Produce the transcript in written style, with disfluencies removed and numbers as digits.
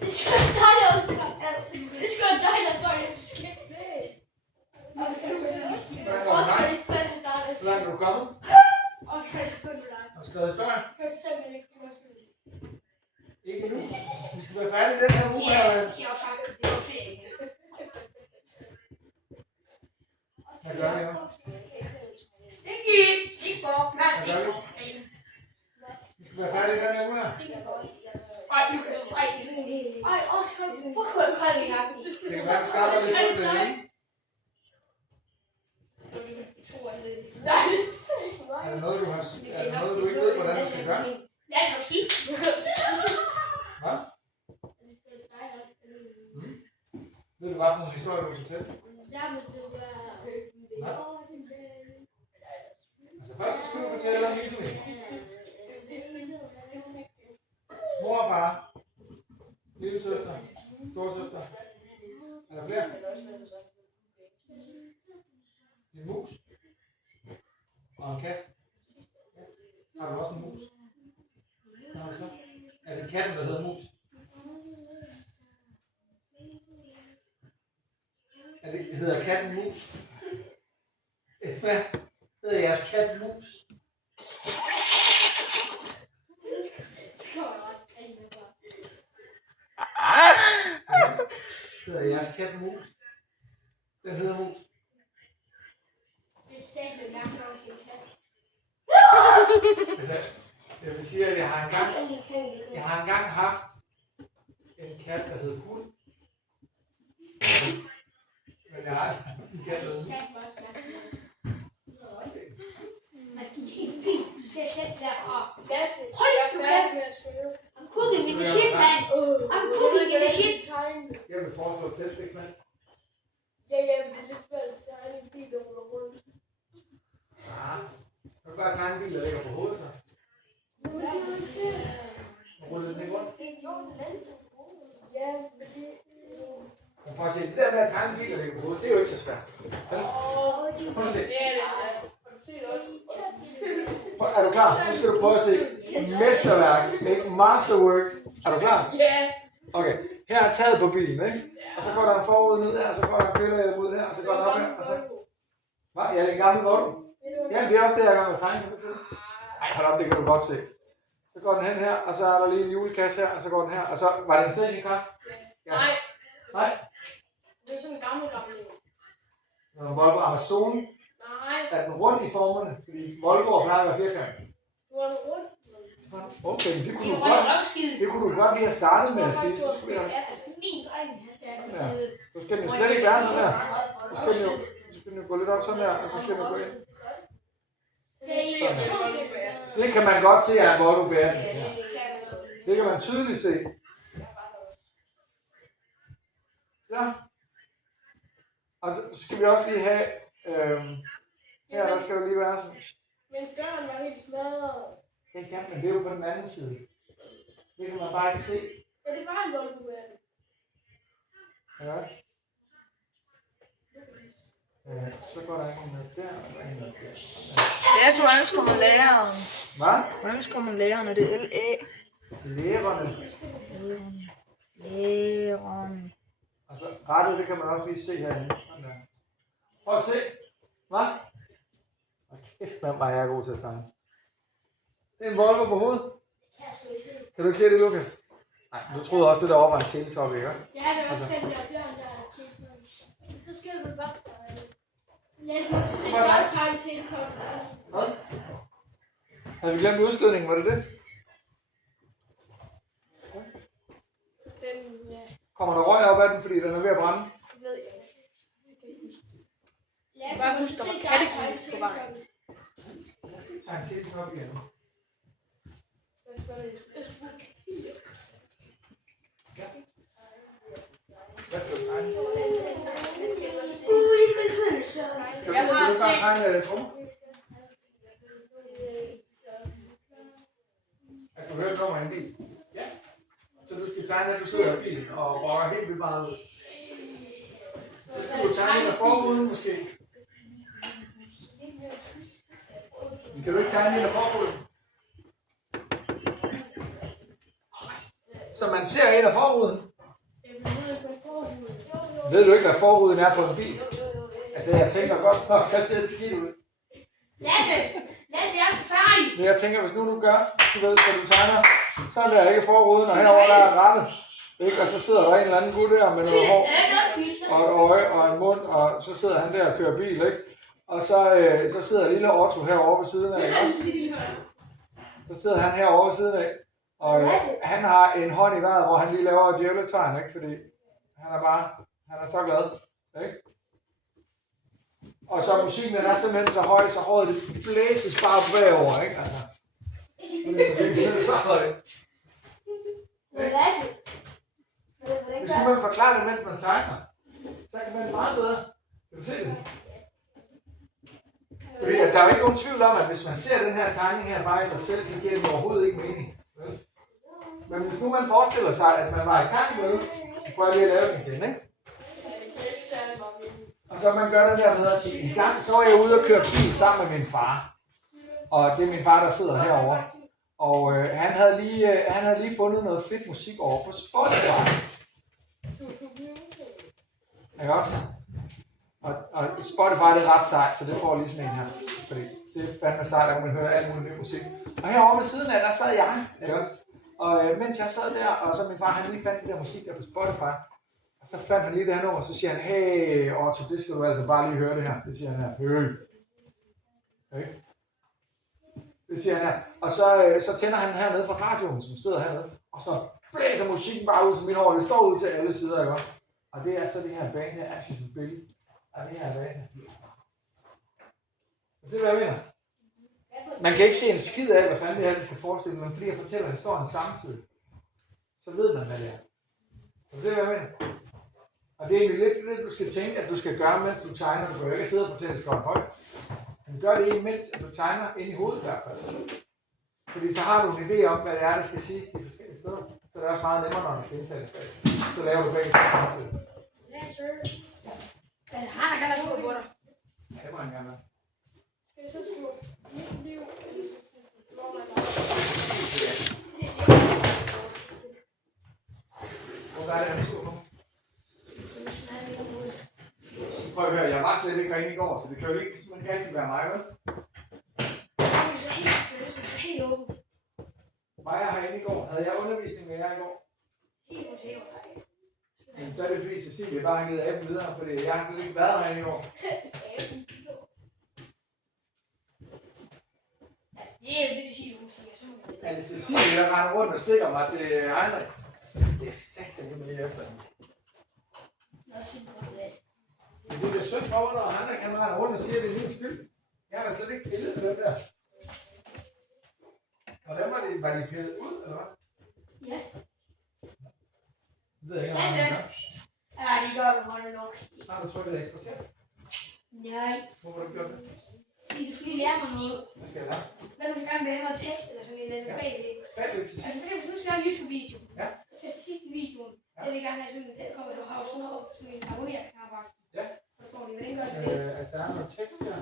Det er sgu dig, Oscar. Det er sgu dig, der får det skidt. Oscar, du skal lige skifte. Oscar, det er fandme dig, der Hvor langt er du kommet? Oscar, det er fandme dig. Har du skrevet historie? Jeg kan simpelthen ikke blive Oscar. Ikke endnu. Vi skal være færdige den her uge her. Det kan jeg jo sagt, det er jo ikke. Hvad gør vi, ja? Stinky! Stikborg! Nej, Stikborg! Vi skal være færdige den her uge her. Ej, Lukas. Ej, Oscar. Hvor kunne du holde i hakken? Det kan være, du starter lidt på det hele. Er der noget, du ikke ved, hvordan du skal gøre? Lad os ski. Hvad? Ved du, hvad for nogle historier, du skal fortælle? Nej. Altså først skal du fortælle om din familie. Mor og far. Lille søster. Storesøster. Er der flere? En mus. Og en kat. Har du også en mus? Hvad har du så? Er det katten, der hedder mus? Hedder katten mus? Hvad hedder jeres kat mus? Hedder jeres kat mus? Den hedder mus. Det er simpelthen mærkeligt over til en kat. Altså, jeg vil sige, at jeg har engang haft en kat, der hed Hund. Men jeg har aldrig haft en kat, der hed Hund. Man gik helt fint. Du skal slet derfra. Hold da kæft. I'm cooking in the shit, man. I'm cooking in the shit. Jeg vil foreslå tætstik, mand. Ja, det er lidt svært at tegne en bil, der ruller rundt. Ah, du kan bare tegne en bil, der ligger på hovedet, så. Og rulle den ikke rundt. Ja, men det... Men prøv at se, det der med at tegne en bil, der ligger på hovedet, det er jo ikke så svært. Prøv at se. Er du klar? Nu skal du prøve at se mesterværk, ikke? Masterwork. Er du klar? Ja. Okay, her er taget på bilen, ikke? Og så går der en forud ned her, og så går der en køler ud her, og så går den op her, og så... Hvad? Ja, det er en gammel Volvo. Ja, det er også det, jeg er gang med at tegne. Ej, hold op, det kan du godt se. Så går den hen her, og så er der lige en julekasse her, og så går den her, og så... Var det en stationcar? Ja. Nej. Nej? Det er sådan en gammel en. Det er en Volvo Amazon. Nej. Er den rund i formerne? Fordi Volvoer plejer at være firkantet. Du er rundt. Okay, det kunne du godt lige have startet med at sige. Så skulle jeg... Ja. Så skal den jo slet ikke være sådan her. Så skal den jo gå lidt op sådan her, og så skal den gå ind. Sådan her. Det kan man godt se, at Volvo bærer den her. Det kan man tydeligt se. Ja. Og så skal vi også lige have... her, der skal jo lige være sådan... Men døren var helt smadret. Ja, men det er jo på den anden side. Det kan man bare ikke se. Ja, det var en Volvo-bæren. Ja. Så går der en der, og en der. Ja, så hvordan skal man lære? Hvad? Hvordan skal man lære, når det er LA? Lærerne. Læreren. Altså, rettet, det kan man også lige se herinde. Prøv at se. Hvad? Kæft, man var jeg god til at tegne. Det er en Volvo på hovedet. Kan du ikke se det, Lukas? Nej, du troede også, det derovre var en tjenetop, ikke? Ja, det er også den der bjørn, der er til. Så skal du bare... Lad os også se godt tegn til en top. Hvad? Havde vi glemt udstødningen, var det det? Den, ja. Kommer der røg op af den, fordi den er ved at brænde? Det ved jeg ikke. Lad os Bare også husk, der se var godt kattekilling tegn på til vejen. Tag en tjenetop igen. Hvad skal du tegne? Jeg har Skal du tegne trommer? At du hører, der kommer en bil. Ja. tegne, at du sidder i bilen og rocker helt vildt meget ud. Så skal du tegne en af forruden måske. Men kan du ikke tegne en af forruden? Så man ser en af forruden. Ved du ikke, hvad forruden er på en bil? Altså, jeg tænker godt nok, så ser det skidt ud. Lasse, jeg er så færdig. Men jeg tænker, hvis nu du gør, du ved, så du tegner, sådan der ikke forruden, og herover der er rettet. Ikke? Og så sidder der en eller anden gut der med noget hår, og et øje og en mund, og så sidder han der og kører bil, ikke? Og så sidder lille Otto herovre ved siden af, ikke? Så sidder han herovre ved siden af, og han har en hånd i vejret, hvor han lige laver et djævletegn, ikke? Fordi han er så glad, ikke? Og så musikken den er simpelthen så høj, så håret det blæses bare bagover, ikke? Altså. Det er så højt. Hvis man forklarer det, mens man tegner, så kan man meget bedre. Kan du se det? Fordi der er jo ikke nogen tvivl om, at hvis man ser den her tegning her bare i sig selv, så giver det overhovedet ikke mening. Men hvis nu man forestiller sig, at man var i gang med, prøver jeg lige at lave den igen, ikke? Og så man gør den der med at sige, i gang, så var jeg ude og køre bil sammen med min far. Og det er min far, der sidder herovre. Og han havde lige fundet noget fedt musik over på Spotify. Ikke også? Og Spotify det er ret sejt, så det får lige sådan en her. Fordi det er fandme sejt, der kan man høre alt muligt ny musik. Og herovre ved siden af, der sad jeg. Ikke også? Og mens jeg sad der, og så min far, han lige fandt det der musik der på Spotify. Og så fandt han lige det her nummer, og så siger han, hey Otto, det skal du altså bare lige høre det her. Det siger han her. Okay. Det siger han her. Og så tænder han hernede fra radioen, som sidder hernede. Og så blæser musikken bare ud som mit hår. Det står ud til alle sider, ikke? Og det er så det her band her, Ashes and Billy. Og det her band her. Kan du se, hvad jeg mener? Man kan ikke se en skid af, hvad fanden det her det skal forestille, men fordi jeg fortæller historien samtidig, så ved man, hvad det er. Kan du se, hvad jeg mener? Og det er egentlig lidt det, du skal tænke, at du skal gøre, mens du tegner. Du kan jo ikke sidde og fortælle historien højt. Men gør det imens, at du tegner ind i hovedet i hvert fald. Fordi så har du en idé om, hvad det er, der skal siges de forskellige steder. Så det er også meget nemmere, når der skal indtales bag. Så laver du begge ting samtidig. Ja, sir. Han er gerne sur på dig. Ja, det må han gerne være. Skal jeg så skrive mit liv? Hvor er det, han er sur nu? Prøv at høre, jeg var slet ikke herinde i går, så det kan jo ikke, man kan altid være mig, vel? Helt åben. Var jeg herinde i går? Havde jeg undervisning med jer i går? Men så er det fordi Cecilie bare har givet aben videre, fordi jeg har slet ikke været herinde i går. Ja, det er Cecilie. Er det Cecilie, der render rundt og stikker mig til Heinrich? Det er sæt med lige efter. Men det er synd for mig, når Heinrich kan rende rundt og siger, at det er min skyld. Jeg har da slet ikke pillet med dem der. Hvordan var de pillet ud, eller hvad? Ja. Det ved jeg ikke, om man gør. Ja, de gør det meget nok. Har du trykket eksporter? Nej. Hvorfor har du gjort det? Fordi du skulle lige lære mig noget. Hvad skal jeg lære? Hvad du gerne vil have noget tekst eller sådan en eller bagved. Bagved til sidst? Altså, hvis du skal lave en YouTube-video. Ja. Til sidste videoen. Ja. Jeg vil gerne have sådan, der kommer du har sådan noget, sådan en abonner-knap. Ja. Forstår du, hvordan gør så det? Altså, der er noget tekst her.